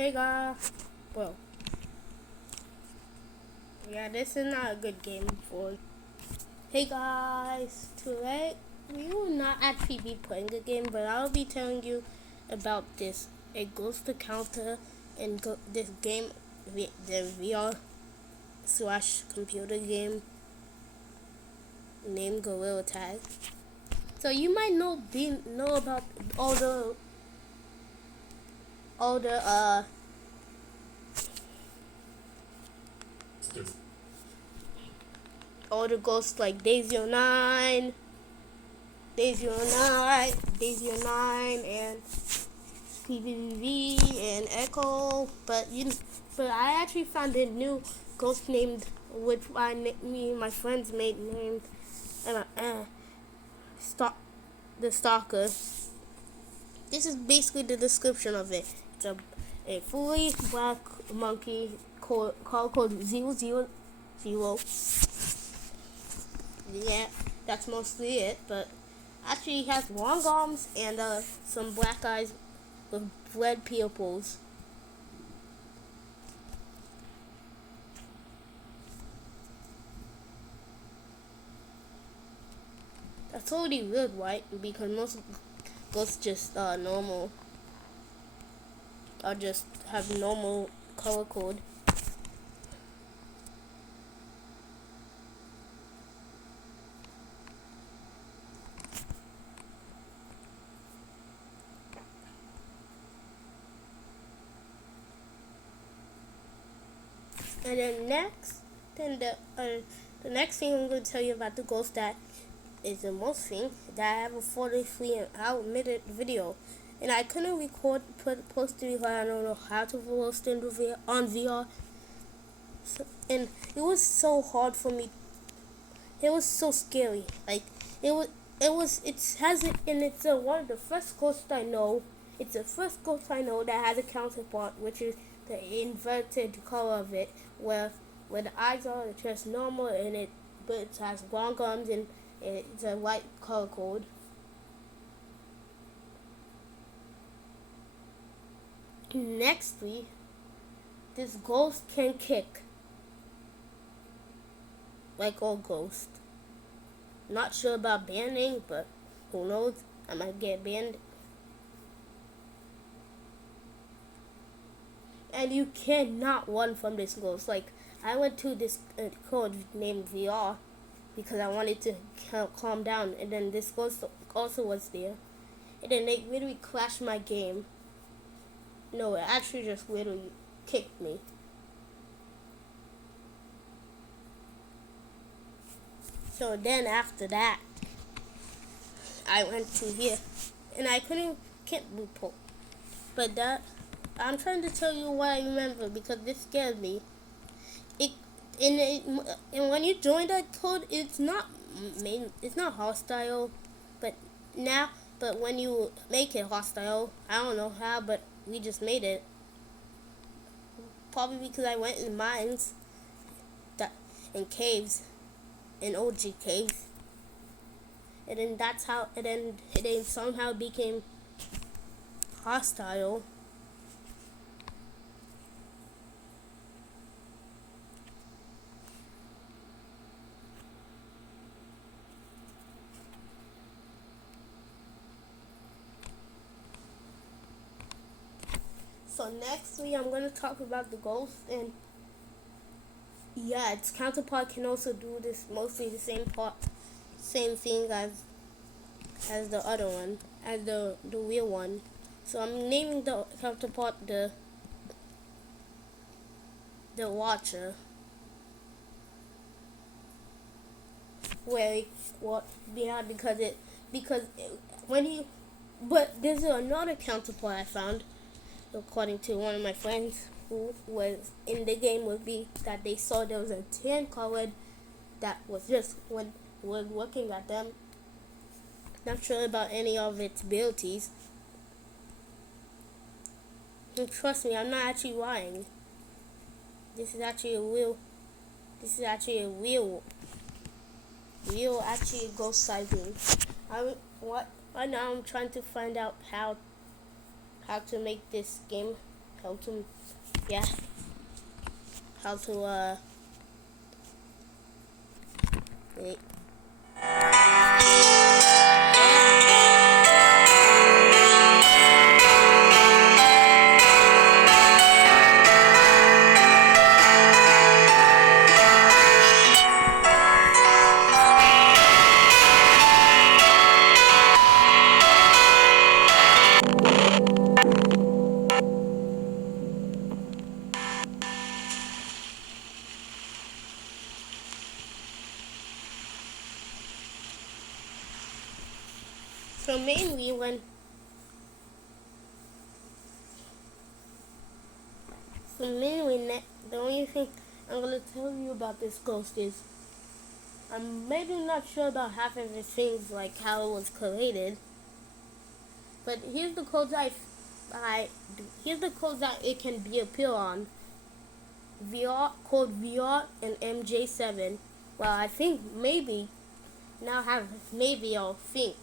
Hey guys, well, yeah, this is not a good game for. Hey guys, today we will not actually be playing a game, but I'll be telling you about this a ghost encounter and this game, the VR/computer game named Gorilla Tag. So you might know about all the all the ghosts like Daisy09, and PVV and Echo, but I actually found a new ghost named, which me and my friends made named the Stalker. This is basically the description of it. It's a fully black monkey called 000. Yeah, that's mostly it, but actually he has long arms and some black eyes with red pupils. That's totally weird, right? Because most ghosts just normal, or just have normal color code. And then the next thing I'm going to tell you about the ghost that is the most thing that I have a 43-minute video, and I couldn't post it because I don't know how to post it on VR. And it was so hard for me. It was so scary. Like it has it, and it's one of the first ghosts I know. It's the first ghost I know that has a counterpart, which is the inverted color of it, where the eyes are just normal, but it has long arms and it's a white color code. Nextly, this ghost can kick, like all ghosts. Not sure about banning, but who knows? I might get banned. And you cannot run from this ghost. Like, I went to this code named VR because I wanted to calm down, and then this ghost also was there, and then they literally crashed my game. No, it actually just literally kicked me. So then after that, I went to here, and I can't report. But that, I'm trying to tell you what I remember because this scared me. And when you join that code, it's not hostile, but when you make it hostile, I don't know how, but we just made it. Probably because I went in mines, in caves, in OG caves, and then that's how, and then it somehow became hostile. So nextly, I'm going to talk about the ghost, and yeah, its counterpart can also do this, mostly the same thing as the other one, as the real one. So I'm naming the counterpart the Watcher. But there's another counterpart I found, according to one of my friends who was in the game with me, that they saw there was a tan colored that was just when was looking at them. Not sure about any of its abilities. And trust me, I'm not actually lying. This is actually a real actually ghost sighting. Right now I'm trying to find out how to make this game, how to, yeah, how to, wait. So mainly when, the only thing I'm gonna tell you about this ghost is I'm maybe not sure about half of the things, like how it was created, but I here's the codes that it can be appear on. VR and MJ7. Well, I think maybe now have maybe I'll think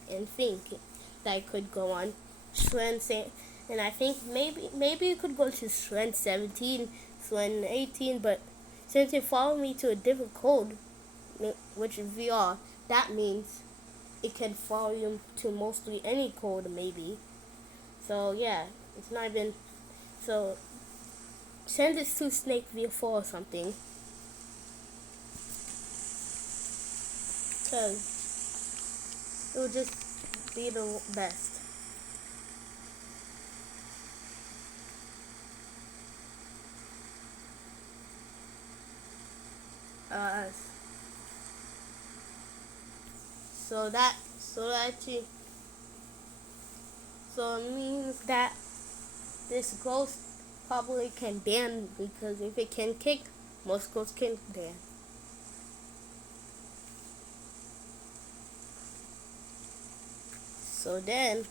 that it could go on strength, and I think maybe it could go to strength 17, strength 18, but since it followed me to a different code, which is VR, that means it can follow you to mostly any code maybe. So yeah, it's not even so. Send it to Snake V4 or something, cause it will just be the best. Uh, so that so that you so it means that this ghost probably can ban, because if it can kick, most ghosts can ban. So then,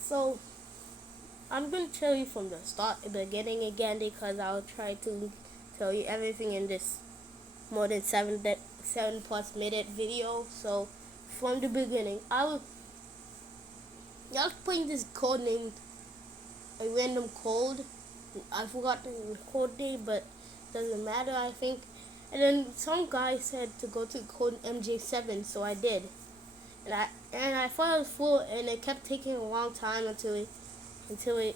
so I'm gonna tell you from the beginning again, because I'll try to tell you everything in this more than 7+ minute video. So from the beginning, I was playing this code named a random code. I forgot the code name, but doesn't matter, I think. And then some guy said to go to code MJ7, so I did. And I thought it was full, and it kept taking a long time until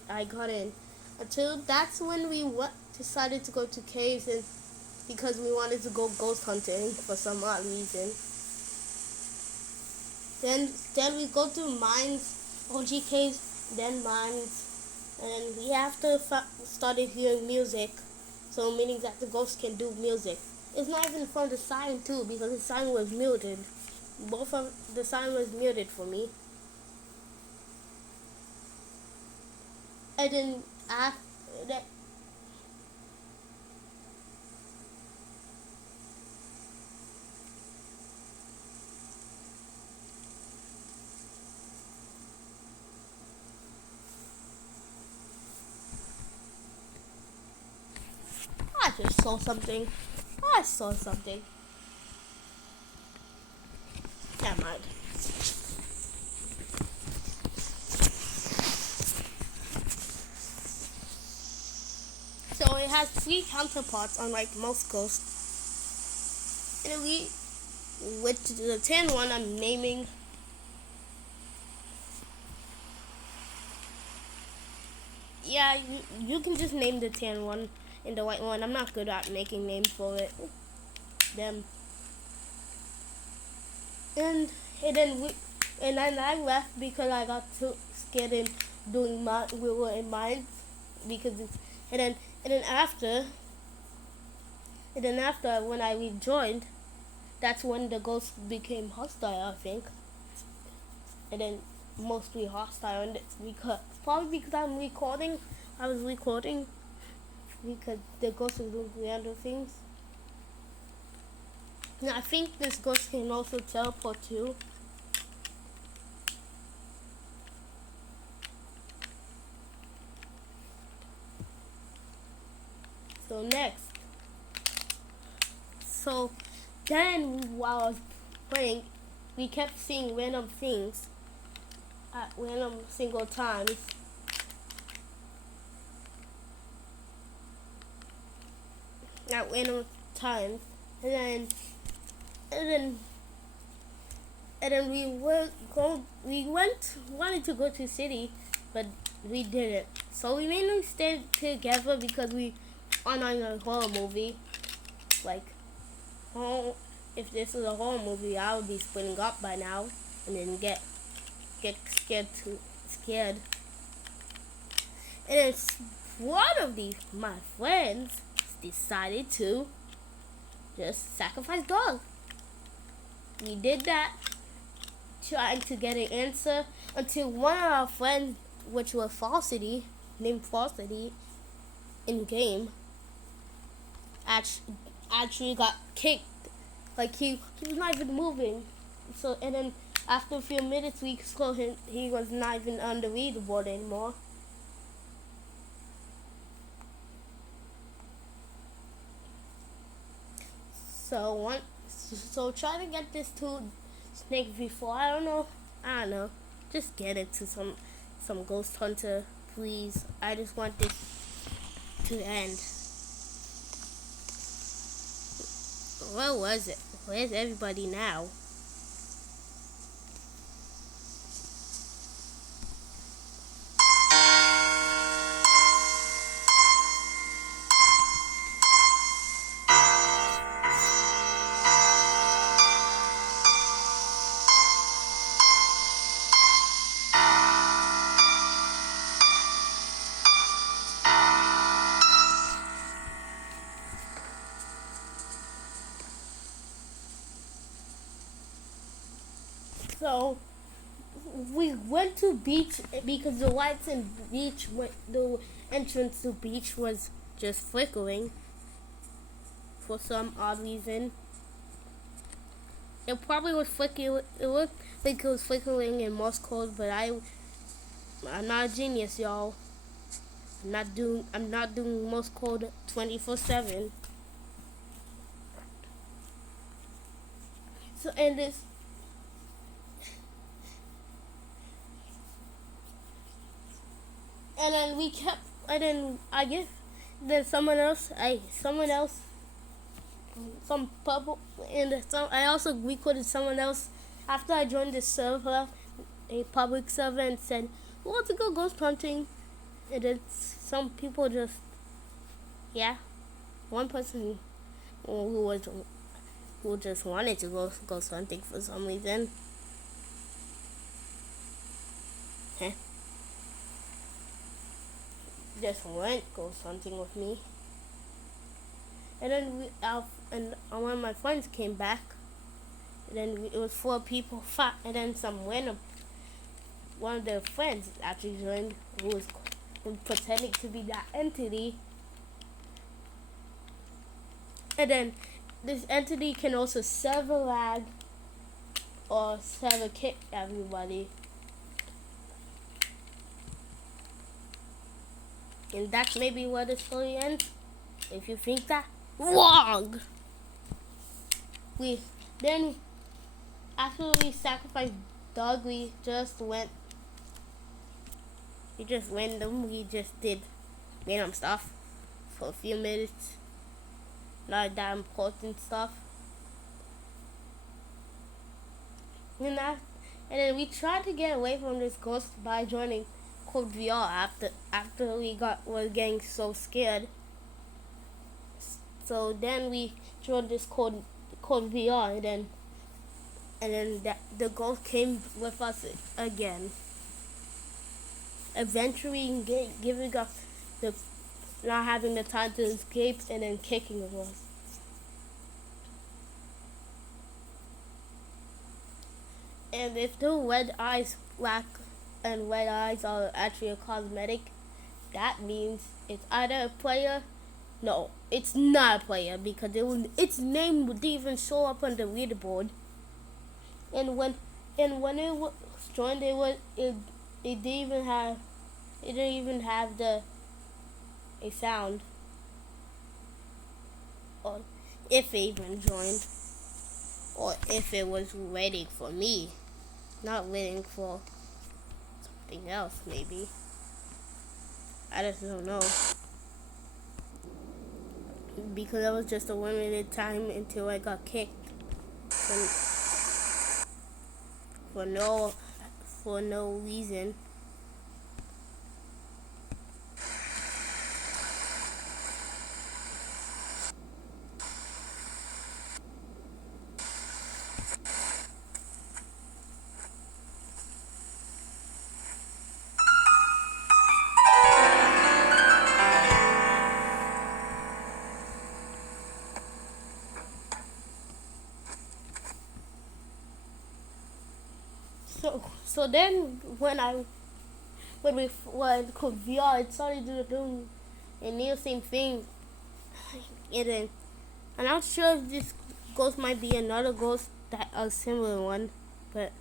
I got in. Until that's when we decided to go to caves, and because we wanted to go ghost hunting for some odd reason. Then we go to mines, OG caves, then mines. And we after started hearing music, so meaning that the ghost can do music. It's not even from the sign too, because the sign was muted. Both of the sign was muted for me. And then after that, I just saw something. I saw something. Never mind. So it has 3 counterparts, unlike most ghosts. And with the tan one, I'm naming. Yeah, you can just name the tan one and the white one. I'm not good at making names for it. Them. And then I left because I got too scared in doing we were in mine, because and then after when I rejoined, that's when the ghost became hostile, I think. And then mostly hostile, and because probably because I was recording because the ghost was doing random things. Now I think this ghost can also teleport too. So next, so then while I was playing, we kept seeing random things at random single times. at random times, and then and then and then we wanted to go to city, but we didn't. So we mainly stayed together because we on a horror movie. Like, oh, if this was a horror movie, I would be splitting up by now, and then get scared. And then one of my friends decided to just sacrifice dog. We did that, trying to get an answer until one of our friends, which was named Falsity, in game, actually got kicked. Like he was not even moving. So and then after a few minutes, we saw him. He was not even on the leaderboard anymore. So try to get this to Snake before. I don't know. Just get it to some ghost hunter, please. I just want this to end. Where was it? Where's everybody now? So we went to beach because the lights in beach, the entrance to beach was just flickering for some odd reason. It probably was flickering. It looked like it was flickering in Morse code, but I'm not a genius, y'all. I'm not doing Morse code 24/7. So and this. And then and then I guess, then someone else, some public, and I also recorded someone else after I joined the server, a public server, and said, "We want to go ghost hunting," and then some people just, yeah, one person who just wanted to go ghost hunting for some reason. Just went ghost hunting with me, and then one of my friends came back, and then it was 4 people, and then one of their friends actually joined, who was pretending to be that entity, and then this entity can also server lag or server kick everybody. And that's maybe where the story ends. If you think that, wrong. Then after we sacrificed dog, we just did random stuff for a few minutes. Not that important stuff. And then we tried to get away from this ghost by joining Code VR after we were getting so scared. So then we joined this Code VR, and then the ghost came with us again. Eventually, giving us the not having the time to escape, and then kicking us. And if the red eyes are actually a cosmetic, that means it's either a player. No, it's not a player, because its name would even show up on the leaderboard. And when it was joined, it didn't even have a sound, or if it even joined, or if it was waiting for me, not waiting for something else, maybe. I just don't know. because it was just a limited time until I got kicked for no reason. So then when VR it started to do a new same thing, and then I'm not sure if this ghost might be another ghost that a similar one, but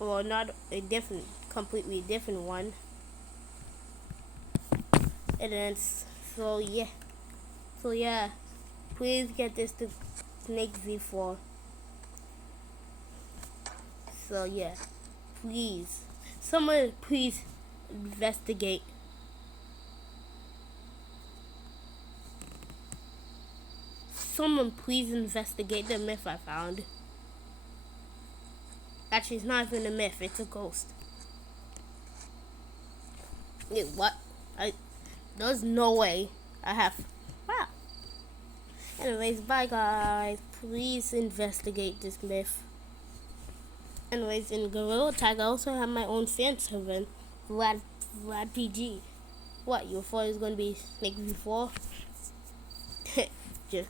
or not a different, completely different one. And then so yeah, so yeah, please get this to Snake V4. So yeah, please, someone please investigate. Someone please investigate the myth I found. Actually, it's not even a myth, it's a ghost. Wait, what? There's no way I have. Wow. Anyways, bye guys. Please investigate this myth. Anyways, in Gorilla Tag, I also have my own fan server, Vlad PG. What, you thought it was gonna be Snake V4? Just kidding.